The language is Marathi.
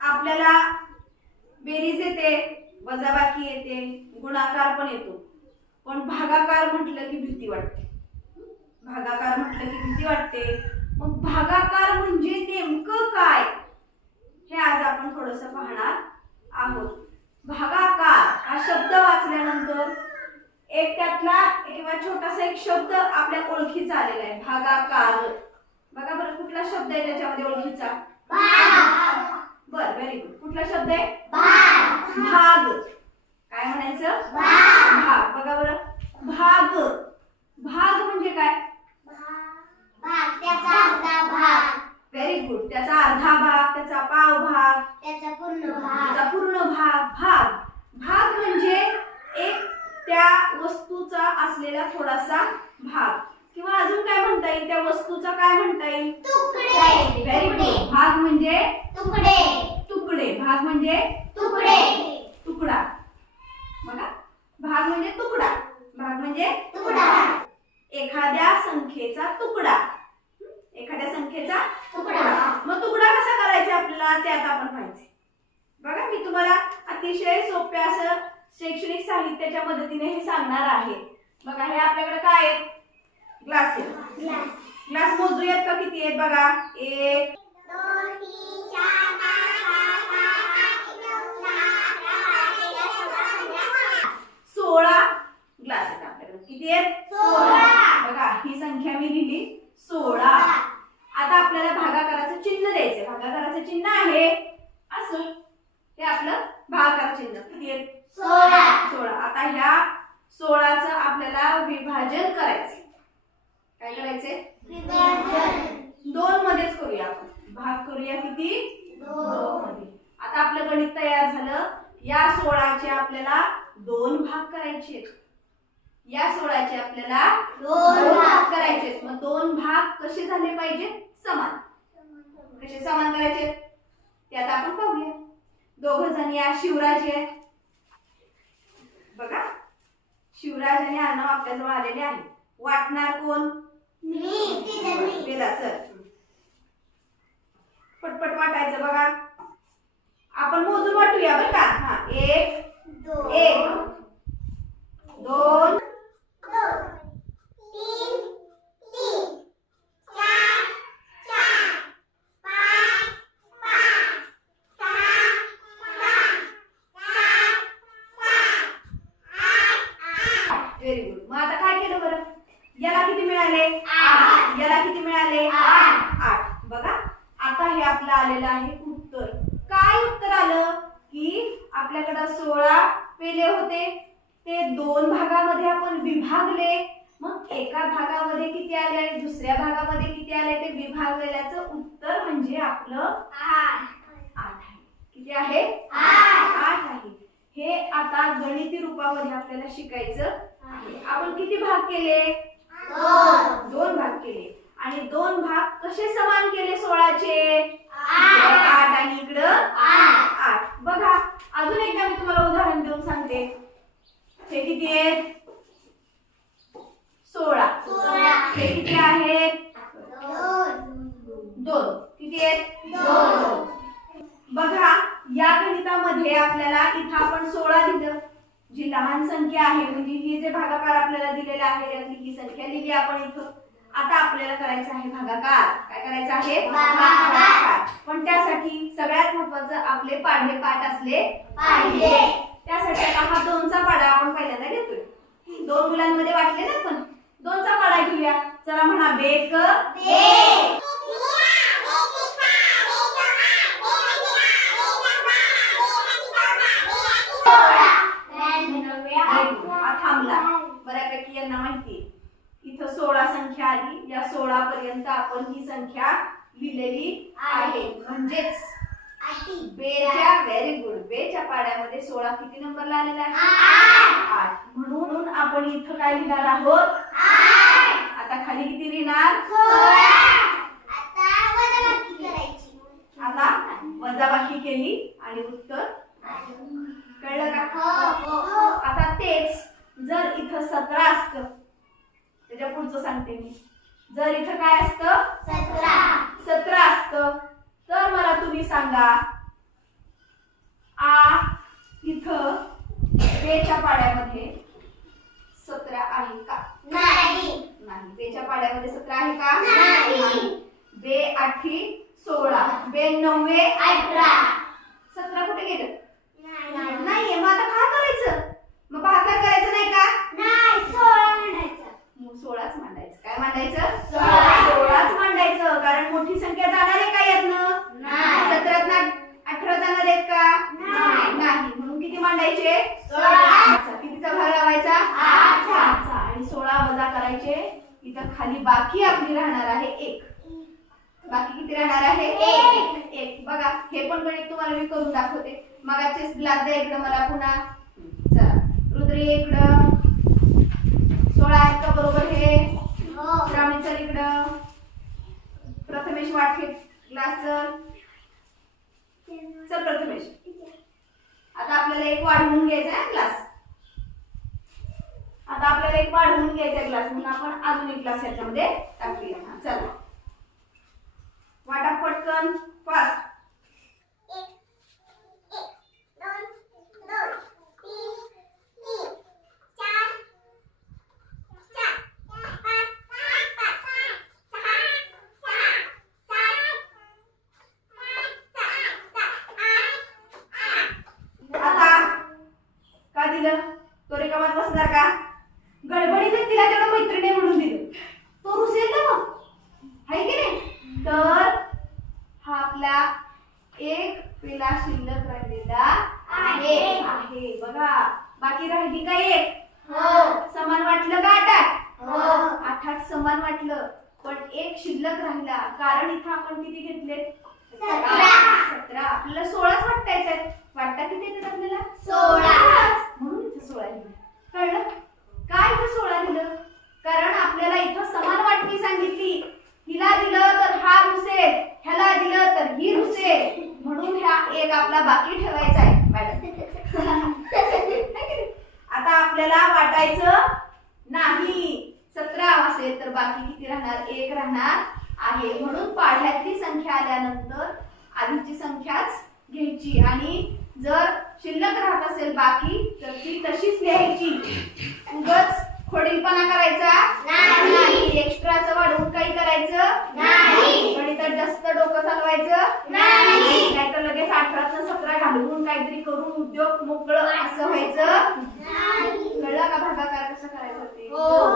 आपल्याला बेरीज येते वजाबाकी येते गुणाकार पण येतो. पण भागाकार म्हटलं की भीती वाटते. भागाकार म्हटलं की भीती वाटते. मग भागाकार म्हणजे नेमकं काय हे आज आपण थोडस पाहणार आहोत भागाकार हा शब्द वाचल्यानंतर एक त्यातला किंवा छोटासा एक शब्द आपल्या ओळखीचा आलेला आहे भागाकार बघा बरं कुठला शब्द आहे त्याच्यामध्ये ओळखीचा बर व्हेरी गुड कुठला शब्द आहे? भाग. काय म्हणायचं? भाग. बघा बरं. भाग. भाग म्हणजे काय? व्हेरी गुड त्याचा अर्धा भाग त्याचा पाव भाग त्याचा पूर्ण भाग. भाग. भाग. म्हणजे एक त्या वस्तूचा असलेला थोडासा भाग. किंवा अजून काय म्हणता येईल? त्या वस्तूचा काय म्हणता येईल? व्हेरी गुड भाग म्हणजे भाग म्हणजे तुकडा. बघा. भाग म्हणजे तुकडा. भाग म्हणजे एखाद्या संख्येचा तुकडा. एखाद्या संख्येचा मग तुकडा कसा करायचा आपल्याला? ते आता आपण पाहायचे. बघा मी तुम्हाला अतिशय सोप्या असं शैक्षणिक साहित्याच्या मदतीने हे सांगणार आहे. बघा हे आपल्याकडे काय आहे ग्लास. ग्लास मोजूयात का? किती आहेत? बघा. एक सोळा ग्लास आहेत आपल्याकडे किती आहेत बघा ही संख्या मी लिहिली सोळा आता आपल्याला भागाकाराचं भागाकाराचं चिन्ह आहे. असं हे आपलं भागाकार चिन्ह. किती आहेत? सोळा. आता ह्या सोळाचं आपल्याला विभाजन करायचंय. काय करायचंय? दोन मध्येच करूया आपण. भाग करूया किती? दोन. मध्ये. आता आपलं गणित तयार झालं. या सोळाचे आपल्याला दोन भाग करायचे आहेत. या सोळाचे आपल्याला दोन भाग करायचे. मग दोन भाग कसे झाले पाहिजे? समान कसे समान करायचे ते आता आपण पाहूया जण या शिवराज आहेत बघा. शिवराज आणि अर्णव आपल्याजवळ आलेले आहे वाटणार कोण? वेदा चल पटपट वाटायचं बघा आपण मोजून वाटूया बरं का हा एक एक दोन व्हेरी गुड मग आता काय केलं बरं याला किती मिळाले आठ. याला किती मिळाले आठ. आठ बघा आता हे आपलं आलेलं आहे उत्तर. काय उत्तर आलं? की आपल्याकडं सोळा पेले होते. ते दोन भागामध्ये आपण विभागले. मग एका भागामध्ये किती आले आणि दुसऱ्या भागामध्ये किती आले ते विभागलेल्याचं उत्तर म्हणजे आपलं आठ. आहे. किती आहे? आठ. आहे. हे आता गणिती रूपामध्ये आपल्याला शिकायचं आहे. आपण किती भाग केले? दोन भाग केले. आणि दोन भाग कसे समान केले सोळाचे आठ आणि इकडं आठ बघा अजून एकदा मी तुम्हाला उदाहरण देऊन सांगते हे किती आहेत सोळा सोळा. हे किती आहेत दोन. किती आहेत? बघा या गणितामध्ये आपल्याला इथं आपण सोळा लिहिलं जी लहान संख्या आहे म्हणजे ही जे भागाकार आपल्याला दिलेला आहे यातली ही संख्या लिहिली आपण इथं. आता आपल्याला करायचं आहे भागाकार. काय करायचं आहे? भागाकार. पण त्यासाठी सगळ्यात महत्वाचं आपले पाढे पाठ असले पाहिजे. त्यासाठी आता हा दोनचा पाढा आपण पहिल्यांदा घेतोय. दोन मुलांमध्ये वाटले ना पण दोनचा पाढा घेऊया. चला म्हणा बेक. हा थांबला बऱ्यापैकी यांना माहिती इथं सोळा संख्या आली या सोळा पर्यंत आपण ही संख्या लिहिलेली आहे. म्हणजेच बेच्या व्हेरी गुड बेच्या पाड्यामध्ये सोळा किती नंबरला आलेला आहे? आठ. म्हणून आपण इथं काय लिहिणार आहोत? आता खाली किती लिहिणार? आता वजाबाकी केली आणि उत्तर कळलं का आता तेच जर इथं सतरा असतं त्याच्या पुढचं सांगते मी जर इथं काय सांगा आ इथं बेच्या पाड्यामध्ये सतरा आहे का? नाही. नाही. बेच्या पाड्यामध्ये सतरा आहे का? नाही. बे आठी सोळा. बे नववे अठरा. सतरा कुठे गेलं नाही नाहीये मग आता काय करायचं मग भागाकार करायचं नाही का नाही सोळा म्हणायचं मग सोळाच मांडायचं काय मांडायचं सोळा. सोळाच मांडायचं कारण मोठी संख्या जाणार आहे का यातनं नाही. सतरात अठरा जाणार आहेत का नाही. नाही म्हणून किती मांडायचे सोळा. अच्छा, कितीचा भाग लावायचा आठचा. आठचा. आणि सोळा वजा करायचे इथं खाली बाकी आपली राहणार आहे एक बाकी किती राहणार आहे? एक. एक. बघा हे पण गणित तुम्हाला मी करून दाखवते. मगाचे ग्लास द्या इकडं मला पुन्हा. चला. रुद्री इकडं. सोळा आहेत का बरोबर हे? हो. श्रावणी चल इकडं. प्रथमेश वाटके ग्लास चल चल प्रथमेश. आता आपल्याला एक वाढवून घ्यायचा आहे ग्लास आता आपल्याला एक वाढवून घ्यायचा ग्लास म्हणून आपण अजून एक ग्लास याच्यामध्ये टाकूया. हा, चला वाटा पटकन फास्ट आता का दिलं तो रिकामात बसला का गडबडीने तिला त्याला मैत्रिणी म्हणून दिलं तो रुसेल ना मग हाय की नाही तर हा आपला एक पेला शिल्लक राहिलेला आहे. आहे. बघा बाकी राहिली का एक? हो. समान वाटलं का आठ आठ हो. आठ आठ समान वाटलं. पण एक शिल्लक राहिला. कारण इथं आपण किती घेतले सतरा. आपल्याला सोळाच वाटता येतात वाटता किती येतात आपल्याला? सोळा. म्हणून इथं सोळा लिहिलं. कळलं? काय इथं सोळा लिहिलं? कारण आपल्याला इथं समान वाटणी सांगितली हिला दिलं तर हा रुसेल ह्याला दिलं तर ही रुसेल म्हणून ह्या एक आपला बाकी ठेवायचा आहे मॅडम है की नाही? आता आपल्याला वाटायचं नाही सतरा असेल तर बाकी किती राहणार एक राहणार आहे. म्हणून पाढ्यातली संख्या आल्यानंतर आधीची संख्याच घ्यायची. आणि जर शिल्लक राहत असेल बाकी तर ती तशीच लिहायची. उगच खोडीलपणा करायचा? नाही. एक्स्ट्राचं वाढवून काही करायचं? नाही. गणितात जास्त डोकं चालवायचं? नाही. नाहीतर लगेच अठराचं सतरा घालवून काहीतरी करून उद्योग मोकळं असं व्हायचं? कळलं का भागाकार कसं करायचं ते? हो.